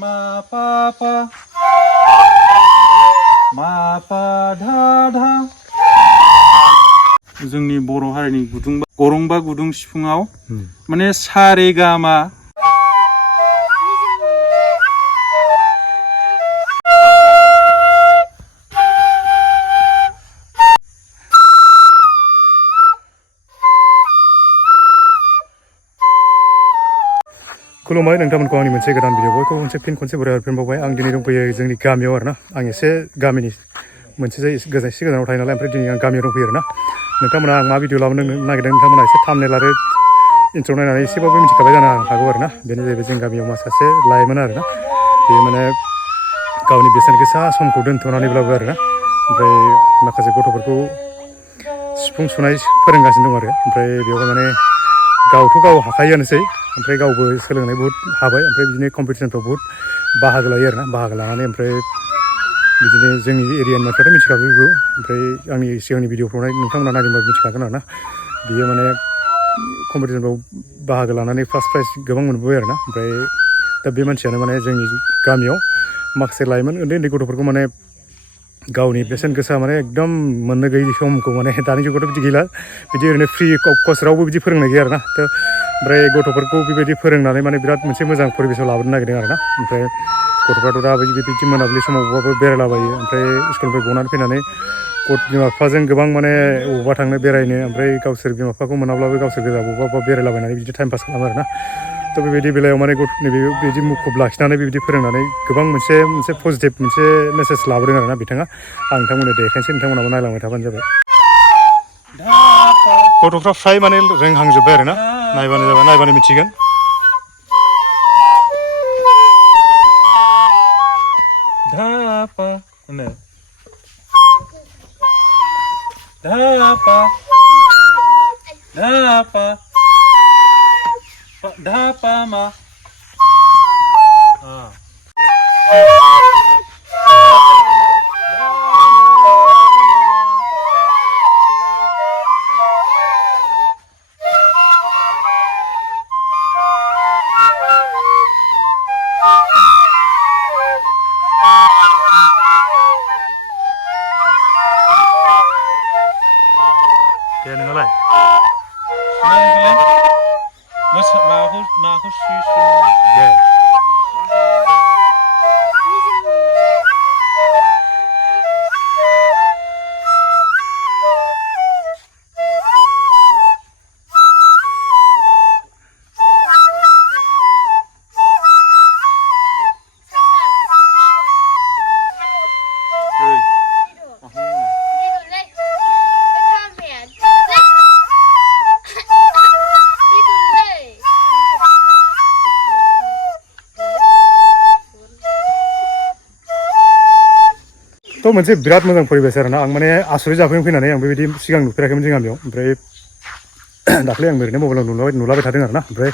मा पा पा मा पा धा धा जोंनि बर' हारिनि गुदुं गरंबा गुदुं सिफुङाव माने सा रे गा मा खुलुमबाय नोंथांमोनखौ आंनि मोनसे गोदान भिडिअ बयखौबो मोनसे फिन खनसे बराबर फिनबावबाय आं दिनै दंफैयो जोंनि गामियाव आरोना आं एसे गामिनि मोनसे एसे गोजानाव थायो नालाय ओमफ्राय दिनै आं गामियाव दंफैयो आरोना नोंथांमोना आं मा भिडिअ लाबोनो नागिरदों नोंथांमोना एसे थाम्बनेल आरो इन्ट्र' नायनानै एसेबाबो मिथिखाबाय जानो हागौ आरोना बेनो जाहैबाय जों गामियाव मा सासे लाइमोन आरोना बेयो माने गावनि बेसेन गोसा समखौ दोनथ'नानैब्लाबो आरोना ओमफ्राय माखासे गथ'फोरखौ सिफुं सुनाय फोरोंगासिनो दं आरो ओमफ्राय बेवहाय माने गावथ' गाव हाखायोआनोसै ओमफ्राय गावबो सोलोंनाय बहुद हाबाय ओमफ्राय बिदिनो कम्पिटिसनफ्राव बहुद बाहागो लायो आरोना बाहागो लानानै ओमफ्राय बिदिनो जोंनि एरियानि मानसिफ्राथ' मिथिखागौ बेखौ ओमफ्राय आंनि सिगांनि भिडिअफ्राव नोंथांमोना नायदोंबा मिथिखागोन आरोना बियो माने कम्पिटिसनफ्राव बाहागो लानानै फार्स्ट प्राइज गोबां मोनबोबाय आरोना ओमफ्राय दा बे मानसियानो माने जोंनि गामियाव माखासे लाइमोन उन्दै उन्दै गथ'फोरखौ माने गावनि बेसेन गोसा माने एकदम मोननो गैयै समखौ माने दानि जुगावथ' बिदि गैला बिदि ओरैनो फ्रि कस्ट रावबो बिदि फोरोंनाय गैया आरोना ओमफ्राय गथ'फोरखौ बेबायदि फोरोंनानै माने बिराद मोनसे मोजां परिबेसाव लाबोनो नागिरदों आरोना ओमफ्राय गथ'फ्राथ' दा बिदि मोनाबिलि समाव बबावबाबो बेरायलाबायो ओमफ्राय स्कुलनिफ्राय गनानै फैनानै बिमा बिफाजों गोबां माने बबावबा थांनो बेरायनो ओमफ्राय गावसोर बिमा बिफाखौ मोनाब्लाबो गावसोर गोजा बबावबा बेरायलाबायनानै बिदि टाइम पास खालामो आरोना थ' बेबायदि बेलायाव माने गथ'नि बिदि मुखुब लाखिनानै बेबायदि फोरोंनानै गोबां मोनसे पजिटिभ मोनसे मेसेज लाबोदों आरोना बिथाङा आं नोंथांमोननो देखायनोसै नोंथांमोनाबो नायलांबाय थाबानो जाबाय गथ'फ्रा फ्राय माने रोंहांजोब्बाय आरोना नायबानो जाबाय नायबानो मिथिगोन धा पा होनो धा पा धा पा मा दे नोंहालाय माखौ सुयो दे थ' मोनसे बिराद मोजां परिबेस आरोना आं माने आसरित जाफैनो फैनानै आं बेबायदि सिगां नुफेराखैमोन जों गामियाव ओमफ्राय दाख्लै आं ओरैनो मबाइलाव नुलाबाय थादों आरोना ओमफ्राय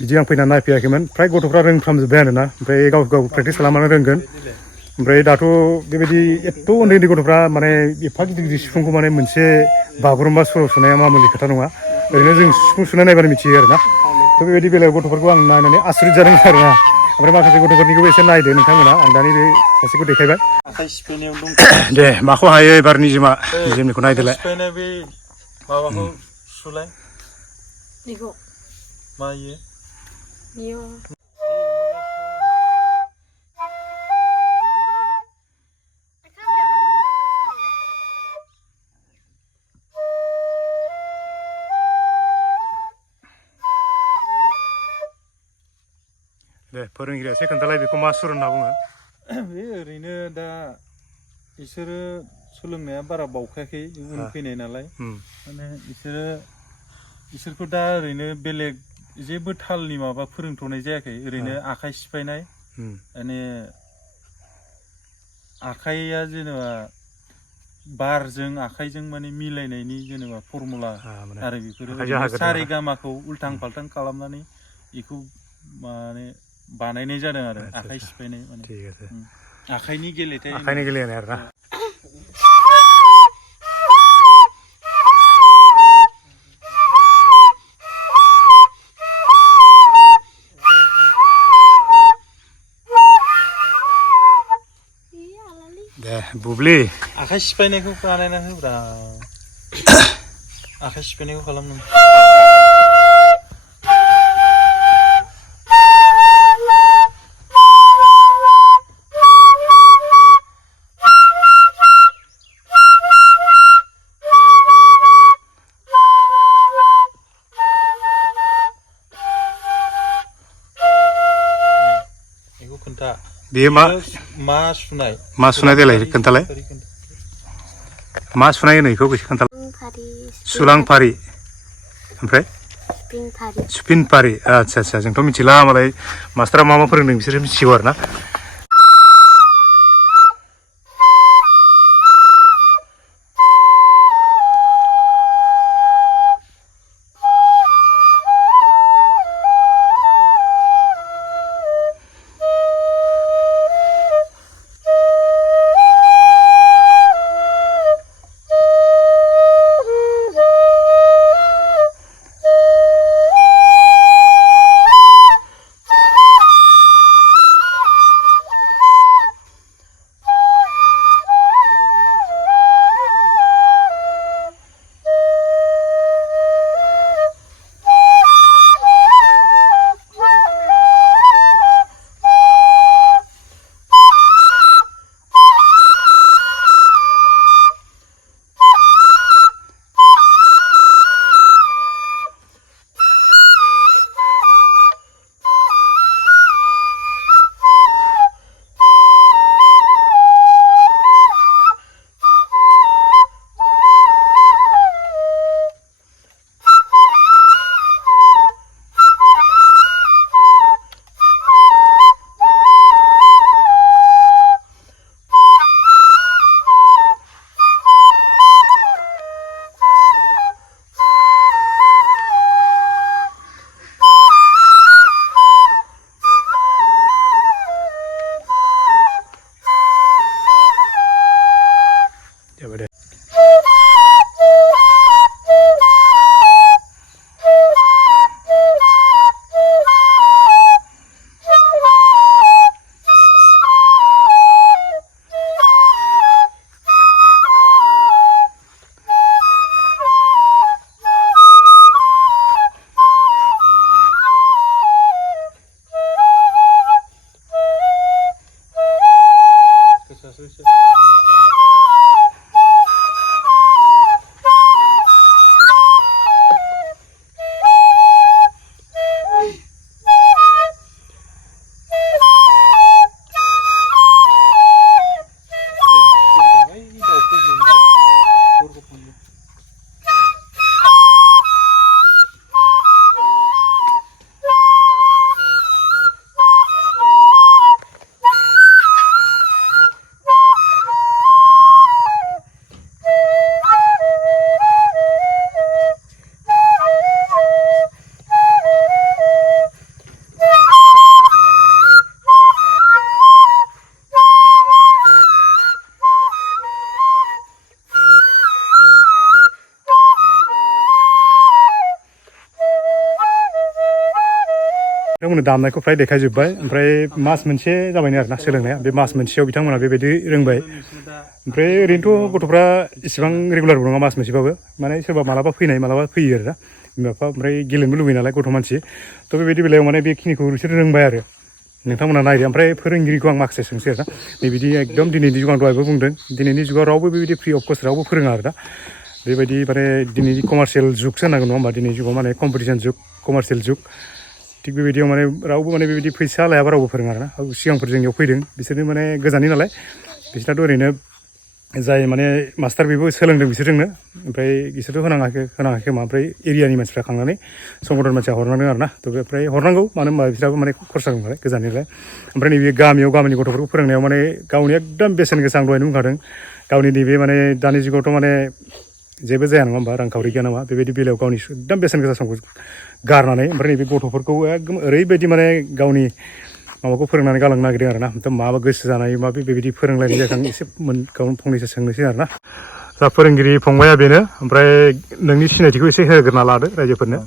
बिदि आं फैनानै नायफैयाखैमोन फ्राय गथ'फ्रा रोंफ्रामजोब्बाय आरोना ओमफ्राय गाव प्रेक्टिस खालामनानै रोंगोन ओमफ्राय दाथ' बेबायदि एथ' उन्दै उन्दै गथ'फ्रा माने एफा गिदिर गिदिर सिफुंखौ माने मोनसे बागुरुम्बा सल' सुनाया मामुलि खोथा नङा ओरैनो जों सिफुं सुनाय नायबानो मिथियो आरोना थ' बेबायदि बेलायाव गथ'फोरखौ आं नायनानै आसरित जादों आरोना ओमफ्राय माखासे गथ'फोरनिखौबो एसे नायदो नोंथांमोना आं दानि बे सासेखौ देखायबाय आखाइ सिफायनायाव दं दे माखौ हायो एबार निजिमनिखौ नायदोलाय सिफायनाय बे माबाखौ सुलाय मा इयो दे फोरोंगिरिया एसे खोन्थालाय बेखौ मा सुर होनना बुङो बे ओरैनो दा बिसोरो सोलोंनाया बारा बावखायाखै उन फैनाय नालाय माने इसोरखौ दा ओरैनो बेलेग जेबो थालनि माबा फोरोंथ'नाय जायाखै ओरैनो आखाइ सिफायनाय माने आखाइया जेनेबा बारजों आखाइजों माने मिलायनायनि जेनेबा फर्मुला आरो बेफोरो सा रे गा माखौ उल्थां फाल्थां खालामनानै बेखौ माने बानायनाय जादों आरो आखाइ सिफायनाय माने आखाइनि गेलेनाय आरोना दे बुब्लि आखाइ सिफायनायखौ बानायना होब्रा आखाइ सिफायनायखौ खालामनो बेखौ खोन्था बेयो मा सुनाय देलाय खोन्थालाय मा सुनाय होनो बेखौ गोसो खोन्थालाय सुलांफारि ओमफ्राय सुफिनफारि आच्छा आच्छा जोंथ' मिथिला मालाय मास्टारा मा मा फोरोंदों बिसोरो मिथिगौ आरो ना बिथांमोननो दामनायखौ फ्राय देखायजोब्बाय ओमफ्राय मास मोनसे जाबायनो आरोना सोलोंनाया बे मास मोनसेयाव बिथांमोना बेबायदि रोंबाय ओमफ्राय ओरैनोथ' गथ'फ्रा इसेबां रेगुलारबो नङा मास मोनसेबाबो माने सोरबा मालाबा फैनाय मालाबा फैयो आरोना बिमा बिफा ओमफ्राय गेलेनोबो लुबैयो नालाय गथ' मानसि थ' बेबायदि बेलायाव माने बेखिनिखौ बिसोर रोंबाय आरो नोंथांमोना नायदो ओमफ्राय फोरोंगिरिखौ आं माखासे सोंसै आरोना नैबिदि एकदम दिनैनि जुगाव आं दहायबो बुंदों दिनैनि जुगाव रावबो बेबायदि फ्रि अफ कस्ट रावबो फोरोङा आरोना बेबायदि माने दिनैनि कमार्सियेल जुगसो होनांगौ नङा होमबा दिनैनि जुगाव माने कम्पिटिसन जुग कमार्सियेल जुग थिग बेबायदियाव माने रावबो माने बेबायदि फैसा लायाबा रावबो फोरोङा आरोना सिगांफोर जोंनियाव फैदों बिसोरनो माने गोजाननि नालाय बिसोरनाथ' ओरैनो जाय माने मास्टार बेबो सोलोंदों बिसोरजोंनो ओमफ्राय बिसोरथ' होनाङाखै खोमा ओमफ्राय एरियानि मानसिफ्रा खांनानै संगठन मानसिया हरनांदों आरोना थ' ओमफ्राय हरनांगौ मानो होनबा बिसोराबो माने खरसा दं नालाय गोजाननिलाय ओमफ्राय नैबे गामियाव गामिनि गथ'फोरखौ फोरोंनायाव माने गावनि एकदम बेसेन गोसा आं दहायनो बुंखादों गावनि नैबे माने दानि जुगावथ' माने जेबो जाया नङा होमबा रांखावरि गैया नामा बेबायदि बेलायाव गावनि एकदम बेसेन गोसा समखौ गारनानै ओमफ्राय नैबे गथ'फोरखौ एकदम ओरैबायदि माने गावनि माबाखौ फोरोंनानै गालांनो नागिरदों आरोना माबा गोसो जानाय माबा बेबायदि फोरोंलायनाय जागोन एसे गावनो फंनैसो सोंनोसै आरोना दा फोरोंगिरि फंबाया बेनो ओमफ्राय नोंनि सिनायथिखौ एसे होग्रोना लादो रायजोफोरनो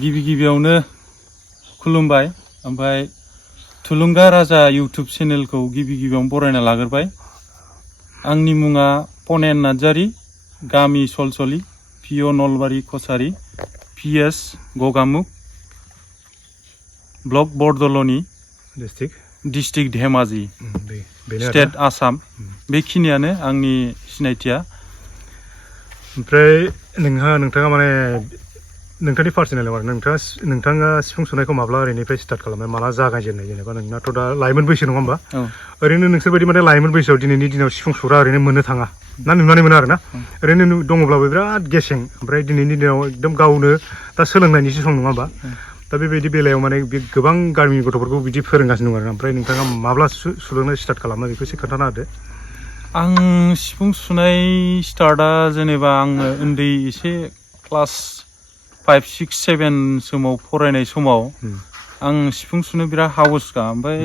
गिबियावनो खुलुमबाय ओमफ्राय थुलुंगा राजा इउटुब चेनेलखौ गिबियावनो बरायना लाग्रोबाय आंनि मुङा पनेन नार्जारी, गामि Salsali, P O Nalbari Kasari, P S Gagamukh, block बरदलनि, डिस्ट्रिक्ट धेमाजि, स्टेट आसाम। बेखिनियानो आंनि सिनायथिया। ओमफ्राय नोंथाङा माने नोंथांनि पार्सनेल नोंथाङा सिफुं सुनायखौ माब्ला ओरैनिफ्राय स्टार्ट खालामनाय, माला जागायजेननाय? जेनेबा नोंनाथ' दा लाइमोन बैसो नङा होमबा? ओरैनो नोंसोरबायदि माने लाइमोन बैसोआव दिनैनि दिनाव सिफुं सुग्रा ओरैनो मोननो थाङा ना, नुनानै मोना आरोना। ओरैनो दङब्लाबो बिराद गेसें। ओमफ्राय दिनैनि दिनाव एकदम गावनो दा सोलोंनायनिसो सम नङा होमबा? दा बेबायदि बेलायाव माने गोबां गामिनि गथ'फोरखौ बिदि फोरोंगासिनो दं आरो। ओमफ्राय नोंथाङा माब्ला सुलोंनो स्टार्ट खालामो बेखौ एसे खोन्थाना होदो। आं सिफुं सुनाय स्टार्टआ जेनेबा आङो उन्दै एसे क्लास 5, 6, 7 समाव फरायनाय समाव आं सिफुं सुनो बिराद हावसखा। ओमफ्राय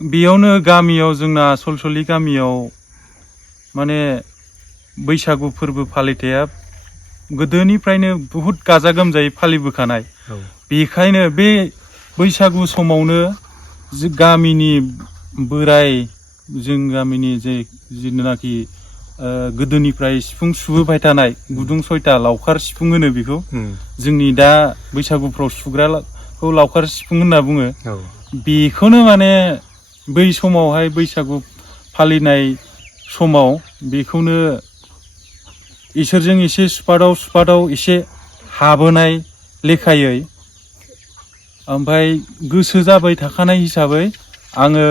बेयावनो गामियाव जोंना सलसलि गामियाव माने बैसागु फोरबो फालिथाया गोदोनिफ्रायनो बुहुत गाजा गोमजायै फालिबोखानाय। बेखायनो बे बैसागु समावनो गामिनि बोराय, जों गामिनि जिनाखि गोदोनिफ्राय सिफुं सुबोबाय थानाय गुदुं 6टा लावखार सिफुं होनो बेखौ। जोंनि दा बैसागुफ्राव सुग्राखौ लावखार सिफुं होनना बुङो। बेखौनो माने बै समावहाय बैसागु फालिनाय समाव बेखौनो इसोरजों एसे सुपादाव एसे हाबोनाय लेखायै ओमफ्राय गोसो जाबाय थाखानाय हिसाबै आङो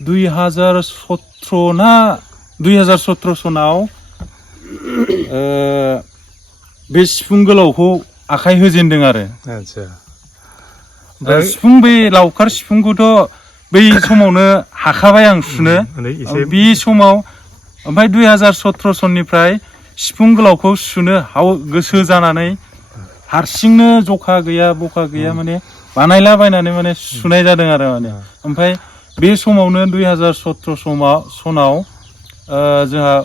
2017 सनाव बे सिफुं गोलावखौ आखाइ होजेनदों आरो। सिफुं बे लावखार सिफुंखौथ' बै समावनो हाखाबाय आं सुनो बे समाव। ओमफ्राय 2017 सननिफ्राय सिफुं गोलावखौ सुनो गोसो जानानै हारसिंनो जखा गैया बखा गैया माने बानायलाबायनानै माने सुनाय जादों आरो माने। ओमफ्राय बे समावनो 2017 सनाव जोंहा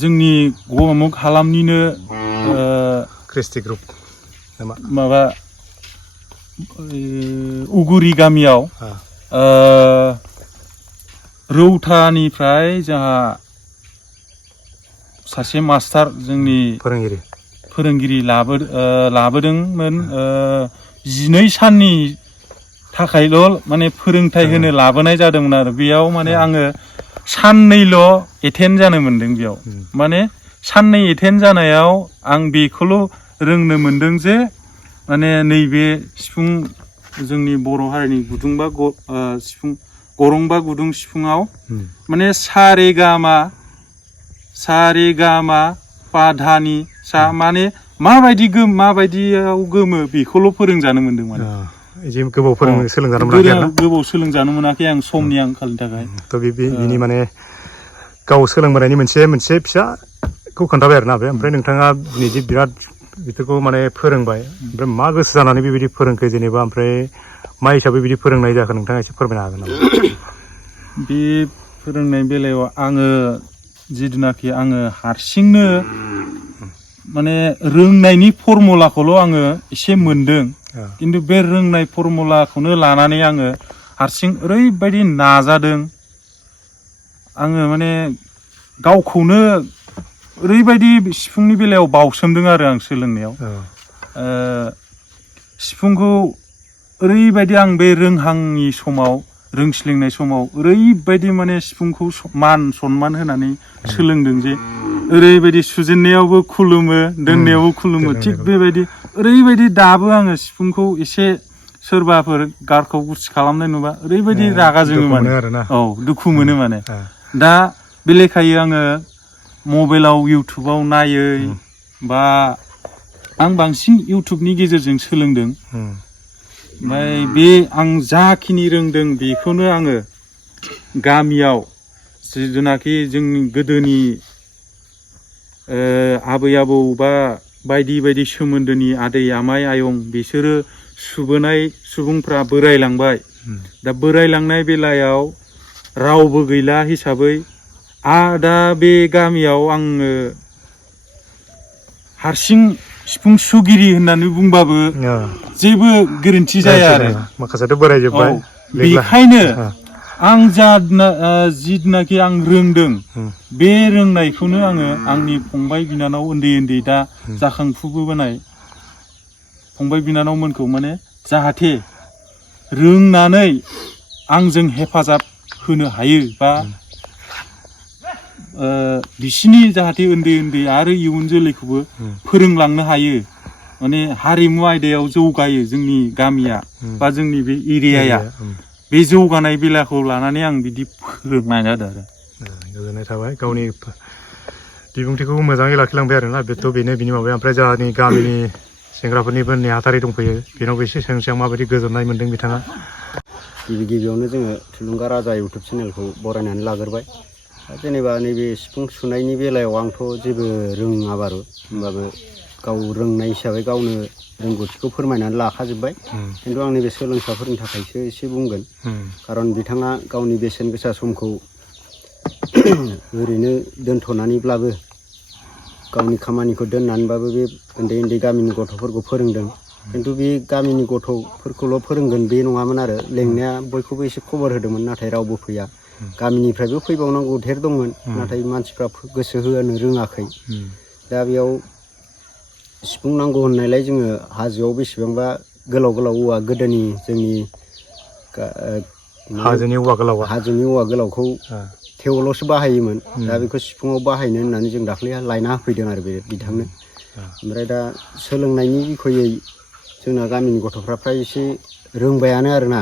जोंनि गगामुख हालामनिनो क्रिस्टि ग्रुप माबा उगुरि गामियाव रौतानिफ्राय जोंहा सासे मास्टार, जोंनि फोरोंगिरि लाबोदोंमोन। 12 साननि थाखायल' माने फोरोंथाइ होनो लाबोनाय जादोंमोन आरो। बेयाव माने आङो साननैल' एटेन्ड जानो मोनदों। बेयाव माने साननै एटेन्ड जानायाव आं बेखौल' रोंनो मोनदों जे माने नैबे सिफुं, जोंनि बर' हारिनि गुदुंबा सिफुं, गरंबा गुदुं सिफुङाव माने सा रे गा मा पा धा नि सा माने माबायदियाव गोमो बेखौल' फोरोंजानो मोनदों। माने गोबाव सोलोंजानो मोनाखै आं समनि आंखालनि थाखाय। बिनि माने गाव सोलोंबोनायनि मोनसे फिसाखौ खोन्थाबाय आरोना बे। ओमफ्राय नोंथाङा दिनै बिराद बेफोरखौ माने फोरोंबाय। ओमफ्राय मा गोसो जानानै बेबायदि फोरोंखो जेनेबा? ओमफ्राय मा हिसाबै बिदि फोरोंनाय जाखो नोंथाङा एसे फोरमायनो हागोन नामा? बे फोरोंनाय बेलायाव आङो जिथुनाखि आङो हारसिंनो माने रोंनायनि फर्मुलाखौल' आङो एसे मोनदों। खिन्थु बे रोंनाय फर्मुलाखौनो लानानै आङो हारसिं ओरैबायदि नाजादों। आङो माने गावखौनो ओरैबायदि सिफुंनि बेलायाव बावसोमदों आरो आं सोलोंनायाव। सिफुंखौ ओरैबायदि आं बे रोंहाङि समाव, रोंस्लिंनाय समाव ओरैबायदि माने सिफुंखौ मान सनमान होनानै सोलोंदों जे ओरैबायदि सुजेननायावबो खुलुमो, दोननायावबो खुलुमो। थिग बेबायदि ओरैबायदि दाबो आङो सिफुंखौ एसे सोरबाफोर गारखौ गुसि खालामनाय नुबा ओरैबायदि रागा जोङो माने। दुखु मोनो माने। दा बे लेखायै आङो मबाइलाव, इउटुबाव नायै बा आं बांसिन इउटुबनि गेजेरजों सोलोंदों। ओमफ्राय बे आं जाखिनि रोंदों बेखौनो आङो गामियाव जिथुनाखि जोंनि गोदोनि आबै आबौ बा बायदि सोमोन्दोनि आदै आमाइ आयं बिसोरो सुबोनाय सुबुंफ्रा बोरायलांबाय। दा बोरायलांनाय बेलायाव रावबो गैला हिसाबै दा बे गामियाव आङो हारसिं सिफुं सुगिरि होननानै बुंबाबो जेबो गोरोन्थि जाया आरो। माखासेथ' बोरायजोब्बाय। बेखायनो आं जिनाखि आं रोंदों बे रोंनायखौनो आङो आंनि फंबाय बिनानाव उन्दै दा जाखांफुबोनाय फंबाय बिनानावमोनखौ माने जाहाथे रोंनानै आंजों हेफाजाब होनो हायो बा बिसिनि जाहाथे उन्दै आरो इयुन जोलैखौबो फोरोंलांनो हायो माने हारिमु आयदायाव जौगायो जोंनि गामिया बा जोंनि बे एरियाया बे जौगानाय बेलाखौ लानानै आं बिदि फोरोंनाय जादों आरो गोजोननाय थाबाय गावनि बिबुंथिखौ मोजाङै लाखिलांबाय आरोना बेथ' बेनो बिनि माबाया ओमफ्राय जोंहानि गामिनि सेंग्राफोरनिबो नेहाथारि दंफैयो बेनावबो एसे सोंसै आं माबायदि गोजोननाय मोन्दों बिथाङा गिबियावनो जोङो थुलुंगा राजा इउटुब चेनेलखौ बरायनानै लाग्रोबाय जेनेबा नैबे सिफुं सुनायनि बेलायाव आंथ' जेबो रोङा बारु होमबाबो गाव रोंनाय हिसाबै गावनो रोंगौथिखौ फोरमायनानै लाखाजोब्बाय खिन्थु आं नैबे सोलोंसाफोरनि थाखायसो एसे बुंगोन खारन बिथाङा गावनि बेसेन गोसा समखौ ओरैनो दोनथ'नानैब्लाबो गावनि खामानिखौ दोननानैबाबो बे उन्दै गामिनि गथ'फोरखौ फोरोंदों खिन्थु बे गामिनि गथ'फोरखौल' फोरोंगोन बे नङामोन आरो लेंनाया बयखौबो एसे खबर होदोंमोन नाथाय रावबो फैया गामिनिफ्रायबो फैबावनांगौ धेर दंमोन नाथाय मानसिफ्रा गोसो होनो रोङाखै दा बेयाव सिफुं नांगौ होननायलाय जोङो हाजोआव बेसेबांबा गोलाव औवा गोदोनि जोंनि हाजोनि औवा गोलावखौ थेवल'सो बाहायोमोन दा बेखौ सिफुङाव बाहायनो होननानै जों दाख्लै लायना होफैदों आरो बे बिथांनो ओमफ्राय दा सोलोंनायनि बिखयै जोंना गामिनि गथ'फ्रा फ्राय एसे रोंबायानो आरोना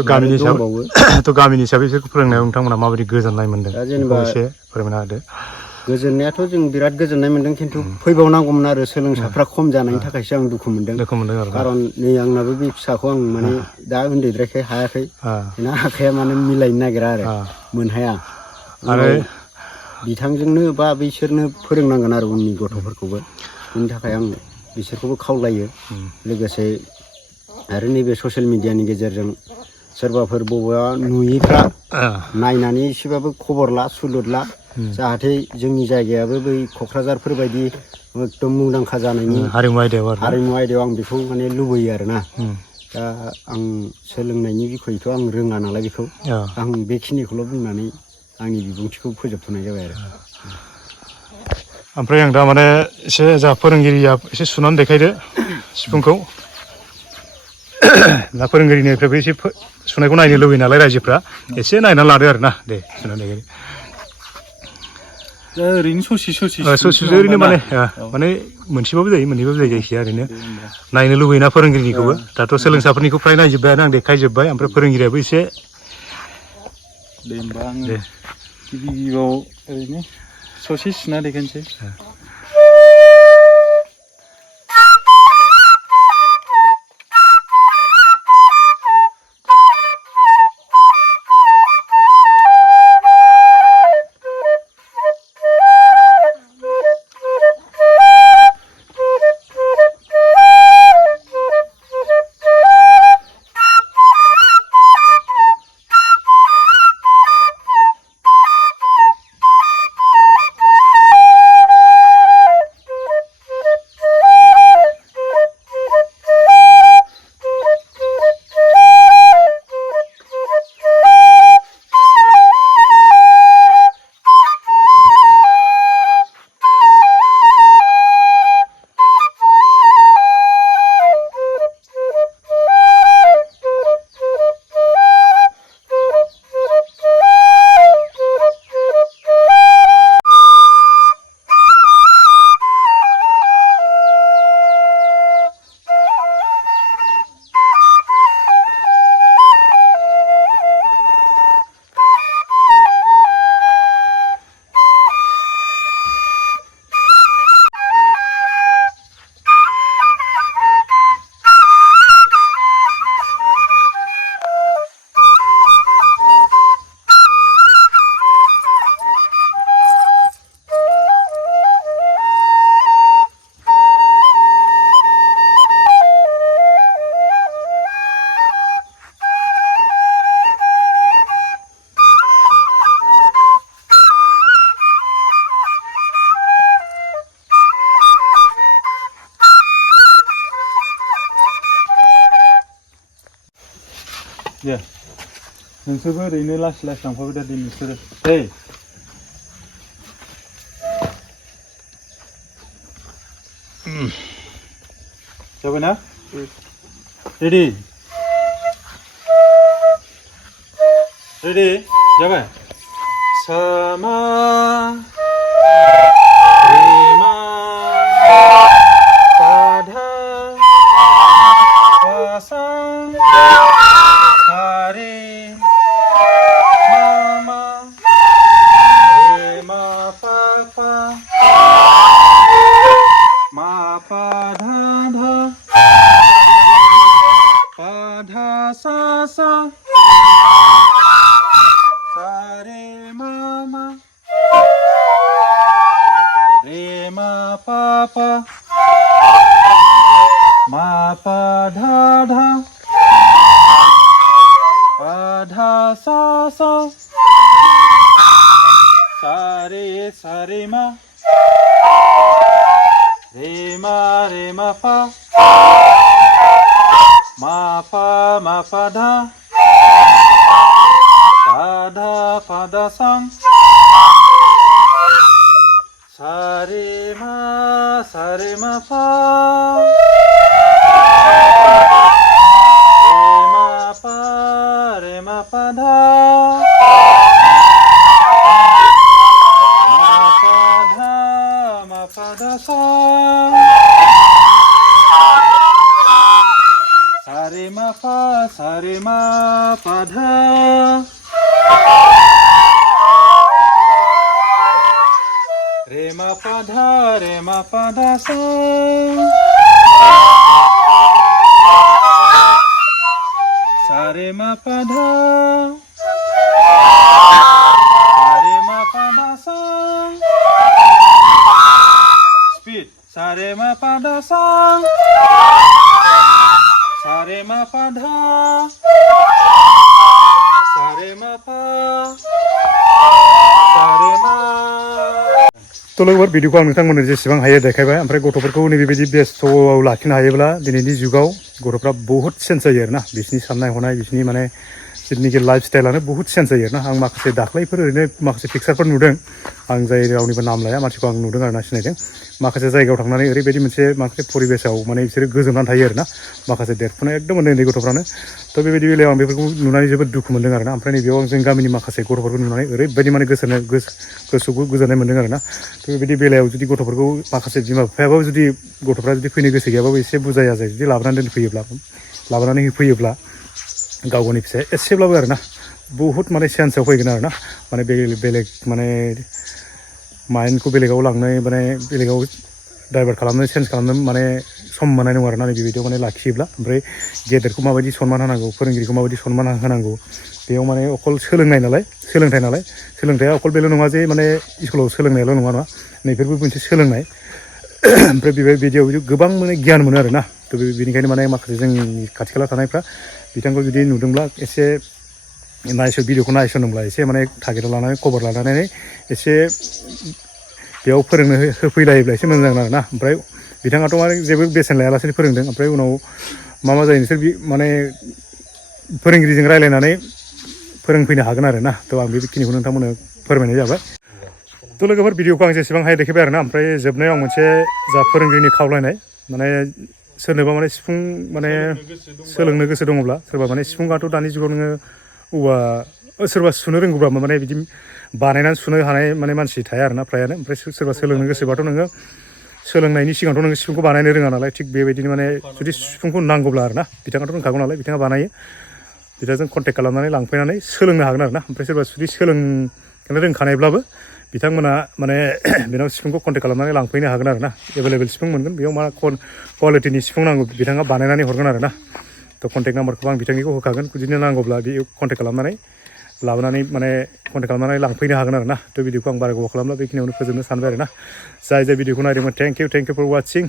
गामिनि हिसाबै बिसोरखौ फोरोंनायाव नोंथांमोना माबायदि गोजोननाय मोन्दों दा जेनेबा एसे फोरमायना होदो गोजोननायाथ' जों बिराद गोजोननाय मोन्दों खिन्थु फैबावनांगौमोन आरो सोलोंसाफ्रा खम जानायनि थाखायसो आं दुखु मोन्दों खारन नै आंनाबो बे फिसाखौ आं माने दा उन्दैद्रायखाय हायाखै बेना आखाया माने मिलायनो नागिरा आरो मोनहाया आरो बिथांजोंनो बा बिसोरनो फोरोंनांगोन आरो उननि गथ'फोरखौबो बिनि थाखाय आं बिसोरखौबो खावलायो लोगोसे आरो नैबे ससियेल मिडियानि गेजेरजों सोरबाफोर बबेबा नुयैफ्रा नायनानै एसेबाबो खबर ला सुलुर ला जाहाथे जोंनि जायगायाबो बै क'क्राझारफोर बायदि एकदम मुंदांखा जानायनि हारिमु आयदायाव आं बेखौ माने लुबैयो आरोना दा आं सोलोंनायनि बिखयथ' आं रोङा नालाय बेखौ आं बेखिनिखौल' बुंनानै आंनि बिबुंथिखौ फोजोबथ'नाय जाबाय आरो ओमफ्राय आं दा माने एसे जा फोरोंगिरिया एसे सुनानै देखायदो सिफुंखौ दा फोरोंगिरिनिफ्रायबो एसे सुनायखौ नायनो लुबैयो नालाय रायजोफ्रा एसे नायनानै लादो आरो ना दे सुनानै देखायदो ओरैनो ससे ओरैनो माने मोनसेबाबो जायो मोननैबाबो जायो जायखिया ओरैनो नायनो लुबैयोना फोरोंगिरिनिखौबो दाथ' सोलोंसाफोरनिखौ फ्राय नायजोब्बायानो आं देखायजोब्बाय ओमफ्राय फोरोंगिरियाबो एसे दे होमबा आङो गिबियाव ओरैनो ससे सुना देखायनोसै नोंसोरबो ओरैनो लासै लासै लांफाबाय दा नोंसोरो दै जाबायना रेडि रेडि जाबाय सामा रेमा पाधा पासा सारे मामा रेमा पापा मा पा धा धा पा धा सा सा सा रे मा रे मा पा पा मा पा धा धा पा धा सा सा सा रे मा रे मा पा मा पा धा पा धा sang सा रे मा पा रे मा पा धा मा पा धा सा रे मा पा धा रे मा पा धा सा रे मा पा धा सा स्पीड सा रे मा पा धा सा रे मा पा धा रे मा पा रे मा थ' लोगोफोर भिडिअखौ आं नोंथांमोननो जेसेबां हायो देखायबाय ओमफ्राय गथ'फोरखौ नैबेबायदि बेस्थ'आव लाखिनो हायोब्ला दिनैनि जुगाव गथ'फ्रा बहुद चेन्ज जायो आरोना बिसिनि साननाय हनाय बिसिनि माने जिथुनाखि लाइफ स्टाइलानो बहुद चेन्ज जायो आरोना आं माखासे दाख्लैफोर ओरैनो माखासे पिक्सारफोर नुदों आं जाय रावनिबो नाम लाया मानसिखौ आं नुदों आरोना सिनायदों माखासे जायगायाव थांनानै ओरैबायदि मोनसे माखासे परिबेसाव माने बिसोरो गोजोननानै थायो आरोना माखासे देरफुनाय एकदम उन्दै उन्दै गथ'फ्रानो थ' बेबायदि बेलायाव आं बेफोरखौ नुनानै जोबोद दुखु मोनदों आरोना ओमफ्राय नैबेयाव आं जों गामिनि माखासे गथ'फोरखौ नुनानै ओरैबायदि माने गोसोखौ गोजोननाय मोनदों आरोना थ' बेबायदि बेलायाव जुदि गथ'फोरखौ माखासे बिमा बिफायाबो जुदि गथ'फ्रा जुदि फैनो गोसो गैयाबाबो एसे बुजाय आजाय जुदि लाबोनानै होफैयोब्ला गाव गावनि फिसाया एसेब्लाबो आरोना बहुद माने सेन्सआव फैगोन आरोना माने बेलेग माने माइन्डखौ बेलेगाव लांनाय माने बेलेगाव डाइभार्ट खालामनो चेन्ज खालामनो माने सम मोननाय नङा आरोना बेबायदियाव माने लाखियोब्ला ओमफ्राय गेदेरखौ माबायदि सनमान होनांगौ फोरोंगिरिखौ माबायदि सनमान होनांगौ बेयाव माने अकल सोलोंथाइ नालाय सोलोंथाइया अकल बेल' नङा जे माने स्कुलाव सोलोंनायल' नङा नैफोरबो मोनसे सोलोंनाय ओमफ्राय बिदियाव गोबां माने गियान मोनो आरोना थ' बेनिखायनो माने माखासे जोंनि खाथि खाला थानायफ्रा बिथांखौ जुदि नुदोंब्ला एसे भिडिअखौ नायसनोब्ला एसे माने टारगेटआव लानानै खबर लानानै एसे बेयाव फोरोंनो होफैलायोब्ला एसे मोजां जागोन आरोना ओमफ्राय बिथाङाथ' माने जेबो बेसेन लायालासेनो फोरोंदों ओमफ्राय उनाव मा जायो नोंसोर माने फोरोंगिरिजों रायज्लायनानै फोरोंफैनो हागोन आरोना थ' आं बेखिनिखौ नोंथांमोननो फोरमायनाय जाबाय थ' लोगोफोर भिडिअखौ आं जेसेबां हायो देखायबाय आरोना ओमफ्राय जोबनायाव मोनसे जा फोरोंगिरिनि खावलायनाय माने सोरनोबा माने सिफुं माने सोलोंनो गोसो दङब्ला सोरबा माने सिफुंआथ' दानि जुगाव नोङो औवा सोरबा सुनो रोंगौब्ला माने बिदि बानायनानै सुनो हानाय माने मानसि थाया आरोना फ्रायानो ओमफ्राय सोरबा सोलोंनो गोसोबाथ' नोङो सोलोंनायनि सिगांथ' नोङो सिफुंखौ बानायनो रोङा नालाय थिग बेबायदिनो माने जुदि सिफुंखौ नांगौब्ला आरोना बिथाङाथ' रोंखागौ नालाय बिथाङा बानायो बिथांजों कन्टेक्ट खालामनानै लांफैनानै सोलोंनो हागोन आरोना ओमफ्राय सोरबा जुदि सोलोंनो रोंखानायब्लाबो बिथांमोना माने बेनाव सिफुंखौ कन्टेक्ट खालामनानै लांफैनो हागोन आरोना एभेलेबेल सिफुं मोनगोन बेयाव मा कुवालिटिनि सिफुं नांगौ बिथाङा बानायनानै हरगोन आरोना थ' कन्टेक्ट नाम्बारखौबो आं बिथांनिखौ होखागोन जुदि नांगौब्ला बे कन्टेक्ट खालामनानै लाबोनानै माने कन्टेक्ट खालामनानै लांफैनो हागोन आरोना थ' भिडिअखौ आं बारा गोबाव खालामला बेखिनियावनो फोजोबनो सानबाय आरोना जाय भिडिअखौ नायदोंमोन थेंक इउ फर वाचिं